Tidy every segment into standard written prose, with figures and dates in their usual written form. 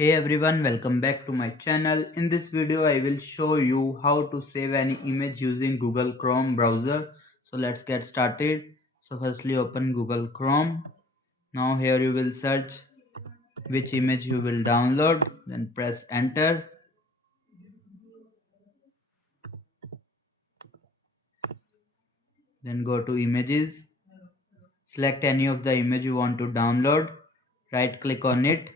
Hey everyone, welcome back to my channel. In this video I will show you how to save any image using Google Chrome browser. So let's get started. So firstly open Google Chrome. Now here you will search which image you will download, then press enter. Then go to images. Select any of the image you want to download. Right click on it.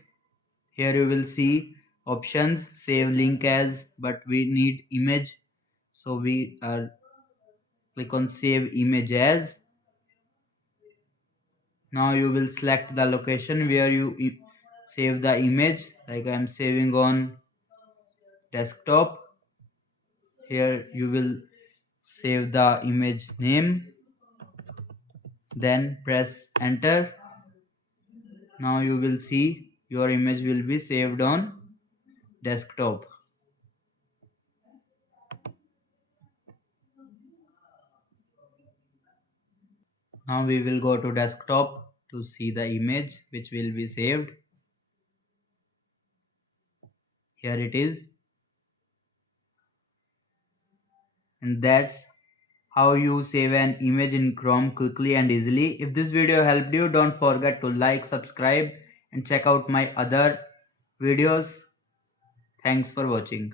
Here you will see options, save link as, but we need image, so we are click on save image as. Now you will select the location where you save the image, like I am saving on desktop. Here you will save the image name, then press enter. Now you will see your image will be saved on desktop. Now we will go to desktop to see the image which will be saved. Here it is. And that's how you save an image in Chrome quickly and easily. If this video helped you, don't forget to like, subscribe and check out my other videos. Thanks for watching.